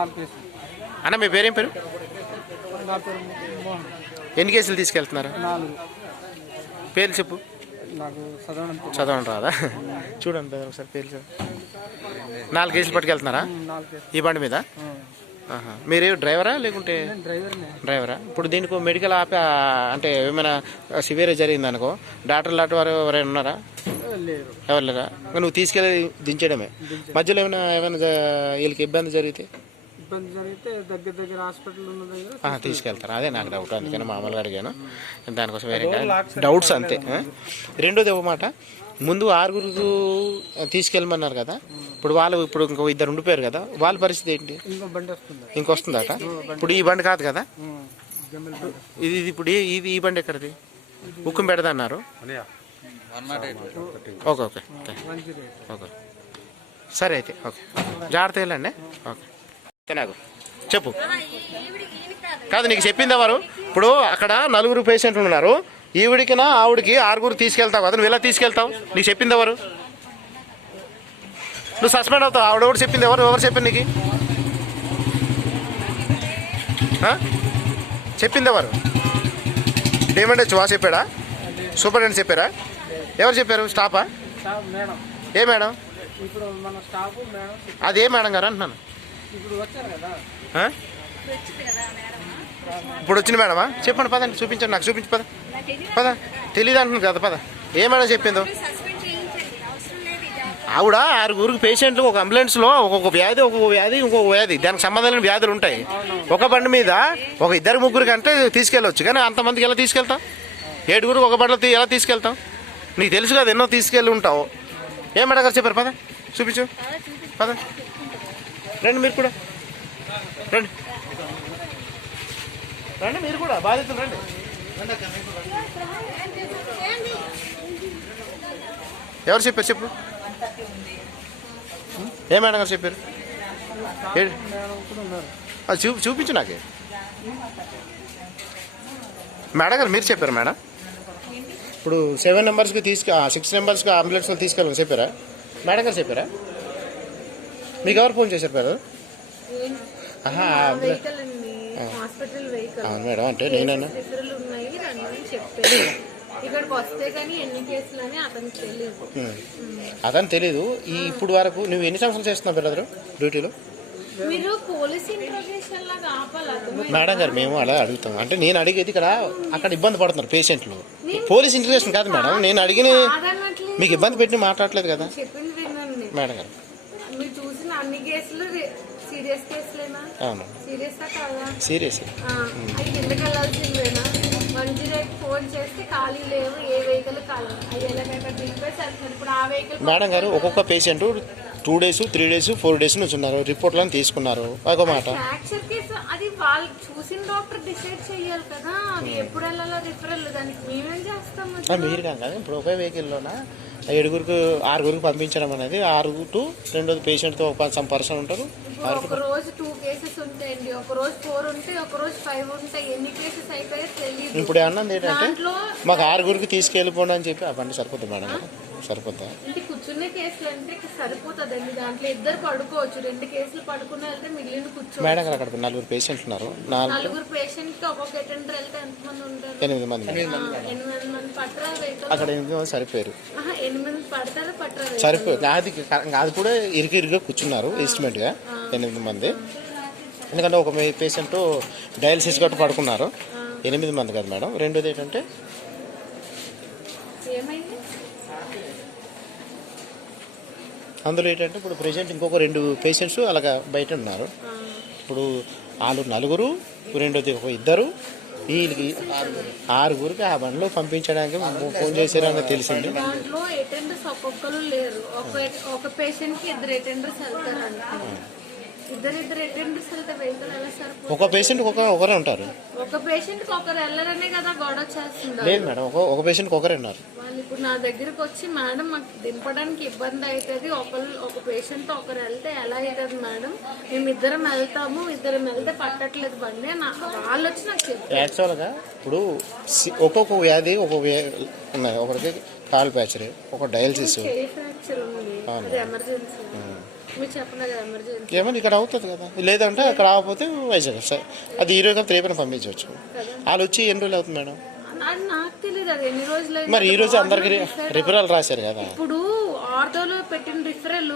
4 కేసులు. అన్న మీ పేరేం పేరు? నా పేరు మోహన్. ఎన్ని కేసులు తీసుకెళ్తున్నారు? 4. పేర్లు చెప్పు. నాకు చదవడం రాదా? చూడండి ఒకసారి పేర్లు చెప్పు. 4 కేసులు పట్టుకెళ్తున్నారా 4 కేసులు ఈ బండి మీద? మీరు డ్రైవరా లేకుంటే? డ్రైవరా. ఇప్పుడు దీనికి మెడికల్ అంటే ఏమైనా సివియర్ జరిగింది అనుకో, డాక్టర్ లాంటి వారు ఎవరైనా ఉన్నారా? ఎవరు లేరా? నువ్వు తీసుకెళ్ళి దించడమే. మధ్యలో ఏమైనా వీళ్ళకి ఇబ్బంది జరిగితే దగ్గర హాస్పిటల్ తీసుకెళ్తారా? అదే నాకు డౌట్, అందుకని మామూలుగా అడిగాను. దానికోసం వేరే డౌట్స్ అంతే. రెండోది ఒక మాట, ముందు 6 తీసుకెళ్ళమన్నారు కదా, ఇప్పుడు ఇంకో 2 ఉండిపోయారు కదా, వాళ్ళ పరిస్థితి ఏంటి? ఇంకొస్తుందట. ఇప్పుడు ఈ బండి కాదు కదా ఇది. ఇప్పుడు ఈ బండి ఎక్కడిది? ఉక్కుం పెడదా అన్నారు. ఓకే ఓకే ఓకే సరే అయితే ఓకే, జాగ్రత్తగా వెళ్ళండి. ఓకే నాకు చెప్పు. కాదు నీకు చెప్పింది ఎవరు? ఇప్పుడు అక్కడ 4 పేషెంట్లు ఉన్నారు, ఈవిడికినా ఆవిడికి 6 తీసుకెళ్తావు కదా, నువ్వు ఎలా తీసుకెళ్తావు? నీకు చెప్పింది ఎవరు? నువ్వు సస్పెండ్ అవుతావు. ఆవిడ చెప్పింది ఎవరు చెప్పింది నీకు? చెప్పింది ఎవరు? డేమండ్ వచ్చి చెప్పాడా? సూపరింటెండెంట్ చెప్పారా? ఎవరు చెప్పారు? స్టాఫా? ఏ మేడం? అదే మేడం గారు అంటున్నాను. ఇప్పుడు వచ్చింది మేడమా? చెప్పండి పదండి, చూపించండి, నాకు చూపించి పద. తెలీదు అంటున్నాను కదా, పద. ఏ మేడం చెప్పిందో? ఆవిడ 6 పేషెంట్లు ఒక అంబులెన్స్లో ఒక్కొక్క వ్యాధి ఇంకొక వ్యాధి, దానికి సంబంధం లేని వ్యాధులు ఉంటాయి. ఒక బండి మీద ఒక 2-3 కంటే తీసుకెళ్ళవచ్చు, కానీ అంతమందికి ఎలా తీసుకెళ్తాం? 7 ఒక బండిలో ఎలా తీసుకెళ్తాం? నీకు తెలుసు కదా, ఎన్నో తీసుకెళ్ళి ఉంటావు. ఏ మేడం గారు చెప్పారు? పద చూపించు, పద. రండి మీరు కూడా, రండి మీరు కూడా బాధితులు రండి. ఎవరు చెప్పారు చెప్పు? ఏ మేడం గారు చెప్పారు? చూపించు నాకే. మేడం గారు మీరు చెప్పారు మేడం? ఇప్పుడు 7 నెంబర్స్కి 6 నెంబర్స్కి అంబులెన్స్లో తీసుకెళ్ళమని చెప్పారా? మేడం గారు చెప్పారా? మీకు ఎవరు ఫోన్ చేశారు మేడం? అవును మేడం, అంటే నేనన్నా అతను తెలీదు. ఇప్పుడు వరకు నువ్వు ఎన్ని సంవత్సరాలు చేస్తున్నావు బ్రదరు డ్యూటీలో? మేడం గారు మేము అలా అడుగుతాం, అంటే నేను అడిగేది అక్కడ ఇబ్బంది పడుతున్నారు పేషెంట్లు. పోలీస్ ఇంటర్వ్యూషన్ కాదు మేడం, నేను అడిగిన మీకు ఇబ్బంది పెట్టి మాట్లాడలేదు కదా మేడం గారు. అవును సీరియస్. మేడం గారు ఒక్కొక్క పేషెంట్ 2 days 3 days 4 days నుంచి ఉన్నారు, రిపోర్ట్లను తీసుకున్నారు. ఒక మాట అది వాళ్ళు చూసిన డాక్టర్ డిసైడ్ చేయాలి కదా, అది ఎప్పుడు వెళ్ళాలో రిఫరల్ దానికి మేమేం చేస్తాం? మీరు కాదు, ఇప్పుడు ఒకే వెహికల్లోన 6 పంపించడం అనేది 6 to రెండోది పేషెంట్తో సమ్ పర్సన్ ఉంటారు. ఒక రోజు 2 కేసెస్ ఉంటాయండి, ఒక రోజు 4 ఉంటాయి, ఒక రోజు 5 ఉంటాయి. ఎన్ని కేసెస్ అయిపోయో తెలియదు. ఇప్పుడు అన్నది ఏంటంటే మాకు 6 తీసుకెళ్ళిపోండి అని చెప్పి ఆ బండి సరిపోతుంది మేడం గారు? సరిపోతా అంటే కూర్చునే కేసులు అంటే సరిపోతుందండి, దాంట్లో 2 పడుకోవచ్చు. 2 కేసులు పడుకుని వెళ్తే మిగిలిన కూర్చో. మేడం గారు అక్కడ 4 పేషెంట్లు ఉన్నారు. 4 పేషెంట్ ఒక్కొక్క అటెండర్ వెళ్తే ఎంతమంది ఉంటారు? 8 మంది. 8 మంది పట్టరా? అక్కడ 8 మంది సరిపోయారు. 8 మంది పడతారా? పట్టరా? సరిపోయారు. అది కూడా ఇరుగా కూర్చున్నారు ఎస్టిమేట్గా 8 మంది. ఎందుకంటే ఒక పేషెంట్ డయాలసిస్ గట్టు పడుకున్నారు. 8 మంది కదా మేడం. రెండోది ఏంటంటే అందులో ఏంటంటే ఇప్పుడు ప్రెజెంట్ ఇంకొక 2 పేషెంట్స్ అలాగా బయట ఉన్నారు. ఇప్పుడు వాళ్ళు 4, రెండోది ఒక 2, వీళ్ళకి 6 ఆ బండిలో పంపించడానికి ఫోన్ చేశారని తెలిసింది. దాంట్లో అటెండర్స్ ఒక్కొక్కరు లేరు, ఒక పేషెంట్ కి 2 అటెండర్స్ వెళ్తారు. 2 అటెండర్స్ వెళ్తే వెహికల్ ఎలా సరిపోతుంది? ఒక పేషెంట్ ఒకరే ఉంటారు. ఒక పేషెంట్ కి ఒకరు వెళ్ళరనే కదా గొడవ చేస్తుంది. లేదు మేడం, ఒక పేషెంట్ ఒకరే ఉన్నారు. వాళ్ళు ఇప్పుడు నా దగ్గరకు వచ్చి మేడం మాకు దింపడానికి ఇబ్బంది అవుతుంది, ఒక పేషెంట్ ఒకరు వెళ్తే ఎలా అవుతుంది మేడం, మేము 2 వెళ్తాము, 2 వెళ్తే పట్టట్లేదు బండి వాళ్ళు వచ్చి నాకు చెప్పారు. యాక్చువల్గా ఇప్పుడు ఒక్కొక్క వ్యాధి ఉన్నది. ఒకరికి కాలు ఫ్రాక్చర్, ఒక డయాలసిస్, ఫ్రాక్చర్ ఉంది, ఎమర్జెన్సీ. మీరు చెప్పిన కదా ఎమర్జెన్సీ ఏమని ఇక్కడ అవుతుంది కదా, లేదంటే అక్కడ ఆగకపోతే వైజాగ్ సరే అది ఈ రోజు రేపైనా పంపించవచ్చు. వాళ్ళు వచ్చి ఎన్ని రోజులు అవుతుంది మేడం? అది నాకు తెలియదు అది ఎన్ని రోజులు మరి ఈ రోజు అందరికి రిఫరల్ రాశారు కదా. ఇప్పుడు ఆర్థోలో పెట్టిన రిఫరల్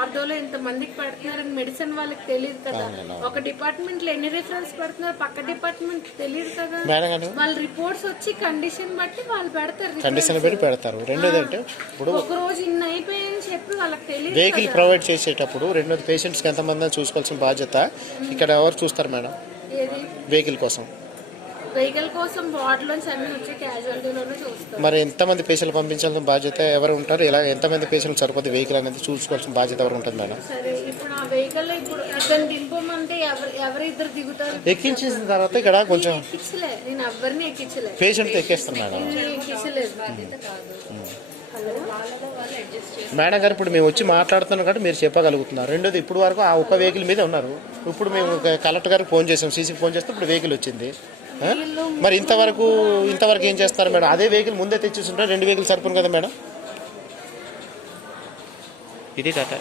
ఆర్థోలో ఎంత మందికి పెడుతున్నారని మెడిసిన్ వాళ్ళకి తెలియదు కదా. ఒక డిపార్ట్మెంట్ లో ఎన్ని రిఫరల్స్ పెడుతున్నారు పక్క డిపార్ట్మెంట్ తెలియదు కదా. మేడం గారు వాళ్ళ రిపోర్ట్స్ వచ్చి కండిషన్ బట్టి వాళ్ళు పెడతారు. కండిషన్ పెట్టి పెడతారు. రెండోది అంటే ఇప్పుడు ఒక రోజు ఇన్ని అయిపోయాయని చెప్పి వాళ్ళకి తెలియదు. వెహికల్ ప్రొవైడ్ చేసేటప్పుడు రెండోది పేషెంట్స్కి ఎంతమంది చూసుకోవాల్సిన బాధ్యత ఇక్కడ ఎవరు చూస్తారు మేడం? ఏది వెహికల్ కోసం వెహికల్ కోసం వార్డ్ లోంచి అన్ని వచ్చి క్యాజువాలిటీలోనే చూస్తారు. మరి ఎంతమంది పేషెంట్లు పంపించాల్సిన బాధ్యత ఎవరు ఉంటారు? ఇలా ఎంతమంది పేషెంట్లు సరిపోతే వెహికల్ అనేది చూసుకోవాల్సిన బాధ్యత ఎవరు ఉంటుంది మేడం? సరే ఇప్పుడు ఆ వెహికల్ లో ఇప్పుడు ఇద్దరు దింపమంటే ఎవరు ఇద్దరు దిగుతారు? ఎక్కించేసిన తర్వాత ఇక్కడ కొంచెం ఎక్కించలే, నేను ఎవరిని ఎక్కించలే. Patient ఎక్కేస్తాను madam. నేను ఎక్కించలేదు. మేడం గారు ఇప్పుడు మేము వచ్చి మాట్లాడుతున్నాం కాబట్టి మీరు చెప్పగలుగుతున్నారు. రెండోది ఇప్పుడు వరకు ఆ ఒక్క వెహికల్ మీద ఉన్నారు. ఇప్పుడు మేము కలెక్టర్ గారికి ఫోన్ చేసాం, సీసీకి ఫోన్ చేస్తే ఇప్పుడు వెహికల్ వచ్చింది. మరి ఇంతవరకు ఏం చేస్తున్నారు మేడం? అదే వెహికల్ ముందే తెచ్చేస్తుంటే 2 వెహికల్ సరిపోను కదా మేడం? ఇది టాటా